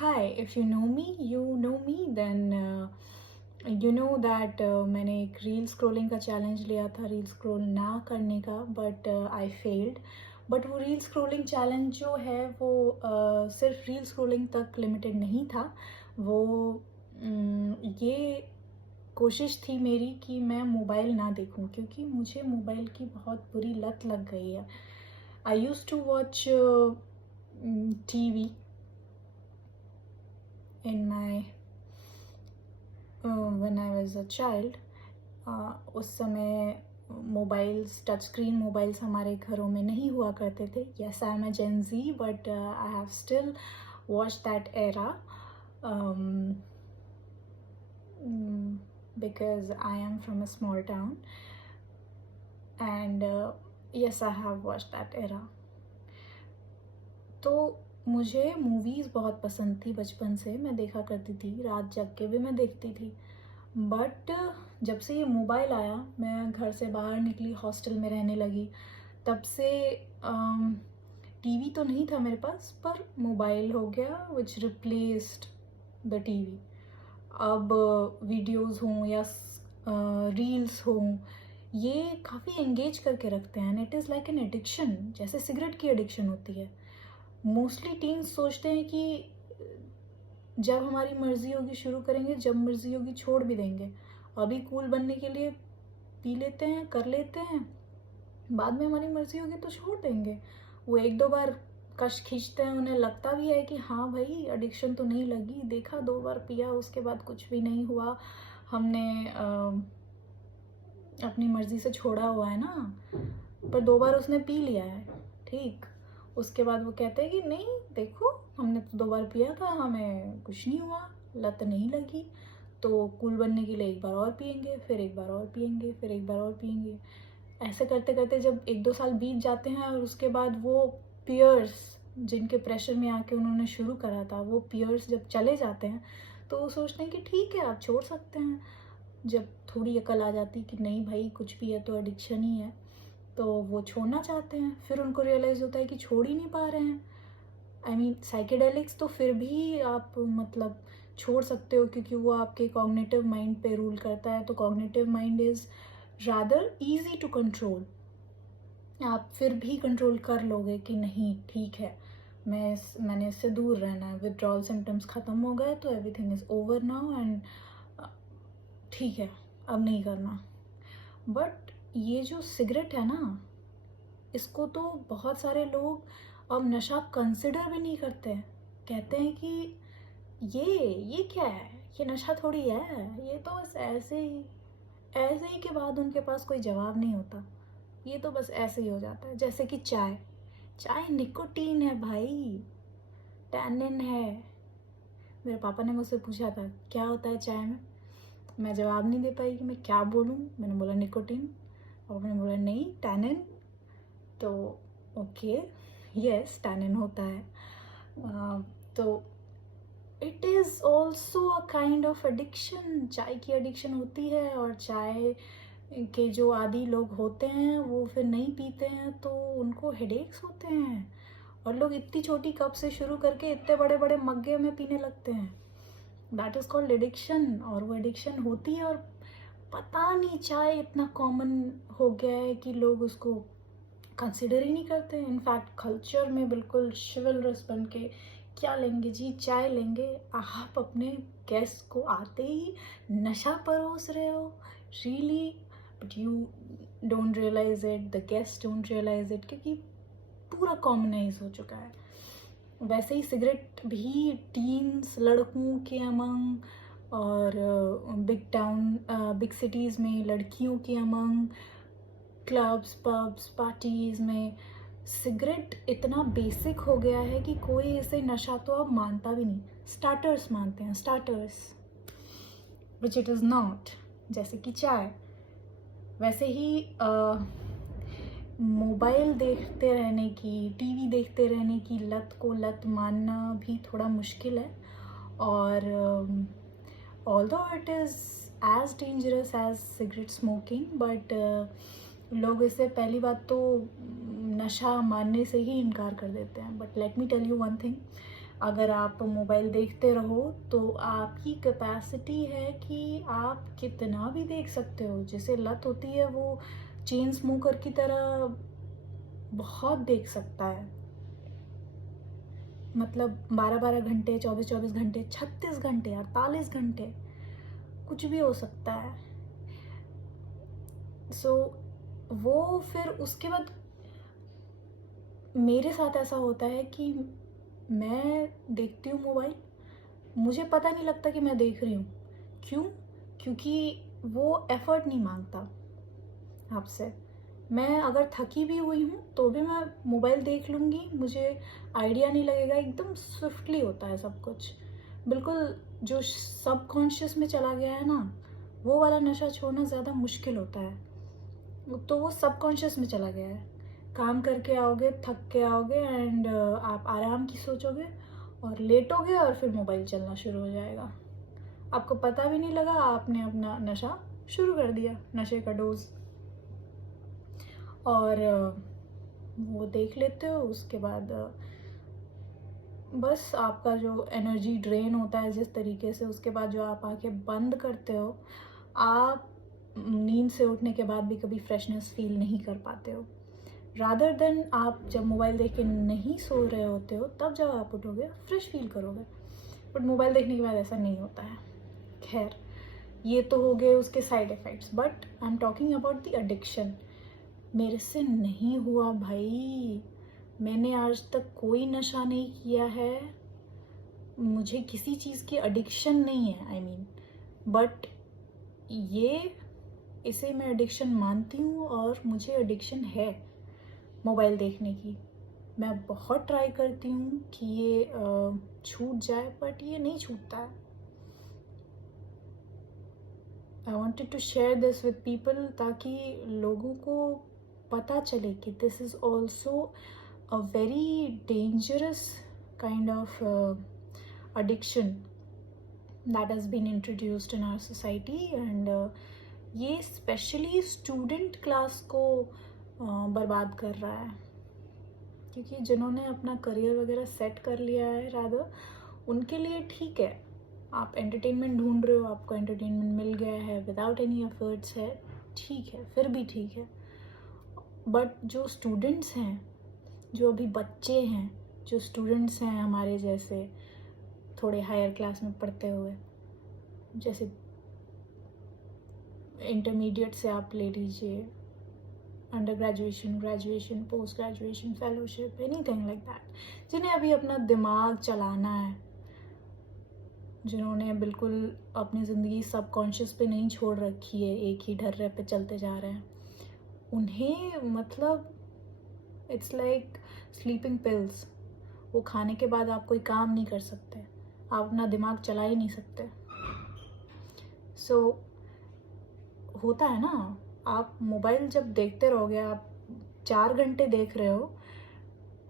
Hi, if you know me, then you know that मैंने एक reel scrolling का challenge लिया था रील स्क्रॉल ना करने का, बट आई फेल्ड। बट वो रील स्क्रॉलिंग चैलेंज जो है वो सिर्फ रील स्क्रॉलिंग तक लिमिटेड नहीं था। वो ये कोशिश थी मेरी कि मैं मोबाइल ना देखूं, क्योंकि मुझे मोबाइल की बहुत बुरी लत लग गई है। I use to watch TV in my when I was a child। उस समय मोबाइल्स, टच स्क्रीन मोबाइल्स हमारे घरों में नहीं हुआ करते थे। Yes, I am a Gen Z, but I have still watch that era because I am from a small town and yes, I have watched that era। तो मुझे movies बहुत पसंद थी बचपन से, मैं देखा करती थी, रात जग के भी मैं देखती थी। बट जब से ये मोबाइल आया, मैं घर से बाहर निकली, हॉस्टल में रहने लगी, तब से टीवी तो नहीं था मेरे पास, पर मोबाइल हो गया विच रिप्लेस्ड द टीवी। अब वीडियोस हों या रील्स हों, ये काफ़ी एंगेज करके रखते हैं। And it is like an addiction, जैसे सिगरेट की एडिक्शन होती है। मोस्टली टीन्स सोचते हैं कि जब हमारी मर्ज़ी होगी शुरू करेंगे, जब मर्ज़ी होगी छोड़ भी देंगे। अभी कूल बनने के लिए पी लेते हैं, कर लेते हैं, बाद में हमारी मर्ज़ी होगी तो छोड़ देंगे। वो एक दो बार कश खींचते हैं, उन्हें लगता भी है कि हाँ भाई एडिक्शन तो नहीं लगी, देखा 2 बार पिया उसके बाद कुछ भी नहीं हुआ, हमने अपनी मर्ज़ी से छोड़ा हुआ है ना। पर 2 बार उसने पी लिया है, ठीक, उसके बाद वो कहते हैं कि नहीं देखो हमने तो 2 बार पिया था, हमें कुछ नहीं हुआ, लत नहीं लगी। तो कूल बनने के लिए एक बार और पिएंगे, फिर एक बार और पिएंगे, फिर एक बार और पिएंगे। ऐसे करते करते जब 1-2 साल बीत जाते हैं और उसके बाद वो पियर्स जिनके प्रेशर में आके उन्होंने शुरू करा था, वो पियर्स जब चले जाते हैं तो वो सोचते हैं कि ठीक है आप छोड़ सकते हैं। जब थोड़ी अकल आ जाती कि नहीं भाई कुछ भी है तो एडिक्शन ही है, तो वो छोड़ना चाहते हैं। फिर उनको रियलाइज़ होता है कि छोड़ ही नहीं पा रहे हैं। आई मीन साइकेडेलिक्स तो फिर भी आप मतलब छोड़ सकते हो, क्योंकि वो आपके कॉग्निटिव माइंड पे रूल करता है। तो cognitive mind is rather easy to control. आप फिर भी कंट्रोल कर लोगे कि नहीं ठीक है, मैंने इससे दूर रहना है, विथड्रॉल सिम्टम्स ख़त्म हो गए तो everything is over now and ठीक है अब नहीं करना। बट ये जो सिगरेट है ना, इसको तो बहुत सारे लोग अब नशा कंसिडर भी नहीं करते हैं। कहते हैं कि ये क्या है, ये नशा थोड़ी है, ये तो बस ऐसे ही के बाद उनके पास कोई जवाब नहीं होता, ये तो बस ऐसे ही हो जाता है। जैसे कि चाय, चाय निकोटीन है भाई, टैनिन है। मेरे पापा ने मुझसे पूछा था क्या होता है चाय में, मैं जवाब नहीं दे पाई कि मैं क्या बोलूँ। मैंने बोला निकोटीन, पापा ने बोला नहीं टैनिन। तो ओके, यस टैनिन होता है। तो it is also a kind of addiction, चाय की एडिक्शन होती है। और चाय के जो आदी लोग होते हैं वो फिर नहीं पीते हैं तो उनको हेडेक्स होते हैं, और लोग इतनी छोटी कप से शुरू करके इतने बड़े बड़े मग्गे में पीने लगते हैं। That is called addiction. और वो एडिक्शन होती है, और पता नहीं चाय इतना कॉमन हो गया है कि लोग उसको कंसिडर ही नहीं करते। इनफैक्ट कल्चर में बिल्कुल शिवलरस बन के क्या लेंगे जी, चाय लेंगे। आप अपने गेस्ट को आते ही नशा परोस रहे हो, really, but you don't realise it, the guest don't realise it, क्योंकि पूरा कॉमनाइज हो चुका है। वैसे ही सिगरेट भी टीन्स, लड़कों के अमंग, और बिग सिटीज़ में लड़कियों के अमंग, क्लब्स, पब्स, पार्टीज़ में सिगरेट इतना बेसिक हो गया है कि कोई इसे नशा तो अब मानता भी नहीं। स्टार्टर्स मानते हैं, starters, which it is not. जैसे कि चाय, वैसे ही मोबाइल देखते रहने की, टीवी देखते रहने की लत को लत मानना भी थोड़ा मुश्किल है। और although it is as dangerous as cigarette smoking, but लोग इसे पहली बात तो नशा मानने से ही इनकार कर देते हैं। But let me tell you one thing, अगर आप मोबाइल देखते रहो तो आपकी कैपेसिटी है कि आप कितना भी देख सकते हो। जिसे लत होती है वो चेन स्मोकर की तरह बहुत देख सकता है, मतलब 12-12 घंटे, 24-24 घंटे, 36 घंटे, 48 घंटे, कुछ भी हो सकता है। सो वो फिर उसके बाद मेरे साथ ऐसा होता है कि मैं देखती हूँ मोबाइल, मुझे पता नहीं लगता कि मैं देख रही हूँ। क्यों? क्योंकि वो एफर्ट नहीं मांगता आपसे। मैं अगर थकी भी हुई हूँ तो भी मैं मोबाइल देख लूँगी, मुझे आइडिया नहीं लगेगा, एकदम स्विफ्टली होता है सब कुछ। बिल्कुल जो सबकॉन्शियस में चला गया है ना, वो वाला नशा छोड़ना ज़्यादा मुश्किल होता है। तो वो सबकॉन्शियस में चला गया है। काम करके आओगे, थक के आओगे एंड आप आराम की सोचोगे और लेटोगे और फिर मोबाइल चलना शुरू हो जाएगा। आपको पता भी नहीं लगा, आपने अपना नशा शुरू कर दिया, नशे का डोज। और वो देख लेते हो, उसके बाद बस आपका जो एनर्जी ड्रेन होता है जिस तरीके से, उसके बाद जो आप आंखें बंद करते हो, आप नींद से उठने के बाद भी कभी फ्रेशनेस फील नहीं कर पाते हो। रादर देन आप जब मोबाइल देख के नहीं सो रहे होते हो तब जब आप उठोगे फ्रेश फील करोगे, बट मोबाइल देखने के बाद ऐसा नहीं होता है। खैर, ये तो हो गए उसके side effects, but I am talking about the addiction. मेरे से नहीं हुआ भाई, मैंने आज तक कोई नशा नहीं किया है, मुझे किसी चीज़ की एडिक्शन नहीं है, आई मीन, बट इसे मैं एडिक्शन मानती हूँ और मुझे एडिक्शन है मोबाइल देखने की। मैं बहुत ट्राई करती हूँ कि ये छूट जाए, बट ये नहीं छूटता है। I wanted to share this with people ताकि लोगों को पता चले कि this is also a very dangerous kind of addiction that has been introduced in our society, and ये स्पेशली स्टूडेंट क्लास को बर्बाद कर रहा है, क्योंकि जिन्होंने अपना करियर वगैरह सेट कर लिया है रादर, उनके लिए ठीक है, आप एंटरटेनमेंट ढूंढ रहे हो, आपको एंटरटेनमेंट मिल गया है विदाउट एनी एफर्ट्स है, ठीक है, फिर भी ठीक है। बट जो स्टूडेंट्स हैं, जो अभी बच्चे हैं, जो स्टूडेंट्स हैं हमारे जैसे थोड़े हायर क्लास में पढ़ते हुए, जैसे इंटरमीडिएट से आप ले लीजिए, under graduation, graduation, post graduation, fellowship, anything like that, जिन्हें अभी अपना दिमाग चलाना है, जिन्होंने बिल्कुल अपनी ज़िंदगी सबकॉन्शियस पे नहीं छोड़ रखी है, एक ही ढर्रे पे चलते जा रहे हैं, उन्हें मतलब इट्स लाइक स्लीपिंग पिल्स। वो खाने के बाद आप कोई काम नहीं कर सकते, आप अपना दिमाग चला ही नहीं सकते। सो होता है ना, आप मोबाइल जब देखते रहोगे, आप 4 घंटे देख रहे हो,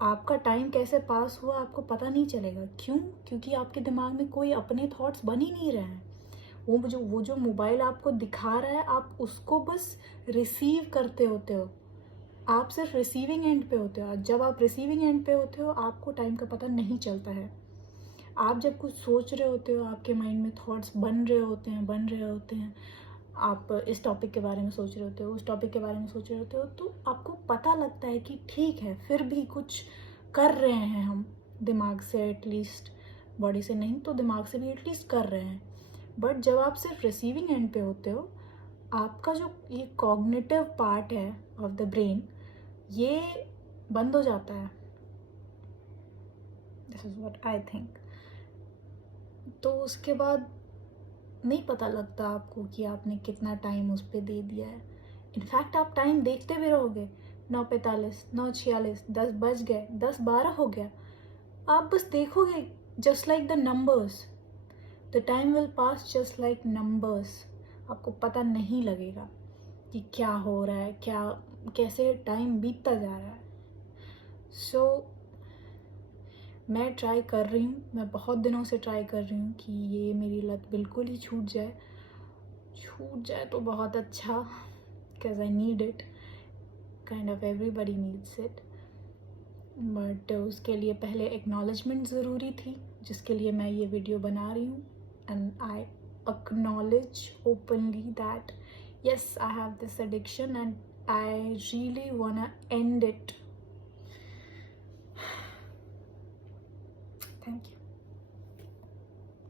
आपका टाइम कैसे पास हुआ आपको पता नहीं चलेगा। क्यों? क्योंकि आपके दिमाग में कोई अपने थॉट्स बन ही नहीं रहे हैं। वो जो मोबाइल आपको दिखा रहा है, आप उसको बस रिसीव करते होते हो, आप सिर्फ रिसीविंग एंड पे होते हो। जब आप रिसीविंग एंड पे होते हो, आपको टाइम का पता नहीं चलता है। आप जब कुछ सोच रहे होते हो, आपके माइंड में थॉट्स बन रहे होते हैं, आप इस टॉपिक के बारे में सोच रहे होते हो, उस टॉपिक के बारे में सोच रहे होते हो, तो आपको पता लगता है कि ठीक है, फिर भी कुछ कर रहे हैं हम दिमाग से, एटलीस्ट बॉडी से नहीं तो दिमाग से भी एटलीस्ट कर रहे हैं। बट जब आप सिर्फ रिसीविंग एंड पे होते हो, आपका जो ये कॉग्निटिव पार्ट है ऑफ द ब्रेन, ये बंद हो जाता है। This is what I think. तो उसके बाद नहीं पता लगता आपको कि आपने कितना टाइम उस पर दे दिया है। इनफैक्ट आप टाइम देखते भी रहोगे, 9:45, 9:46, 10 बज गए, 10-12 हो गया, आप बस देखोगे just like the numbers, the time will pass just like numbers. आपको पता नहीं लगेगा कि क्या हो रहा है, कैसे टाइम बीतता जा रहा है। सो मैं ट्राई कर रही हूँ, मैं बहुत दिनों से ट्राई कर रही हूँ कि ये मेरी लत बिल्कुल ही छूट जाए तो बहुत अच्छा, because I need it, kind of everybody needs it. But उसके लिए पहले एक्नॉलेजमेंट ज़रूरी थी, जिसके लिए मैं ये वीडियो बना रही हूँ. And I acknowledge openly that yes, I have this addiction and I really wanna end it. Thank you.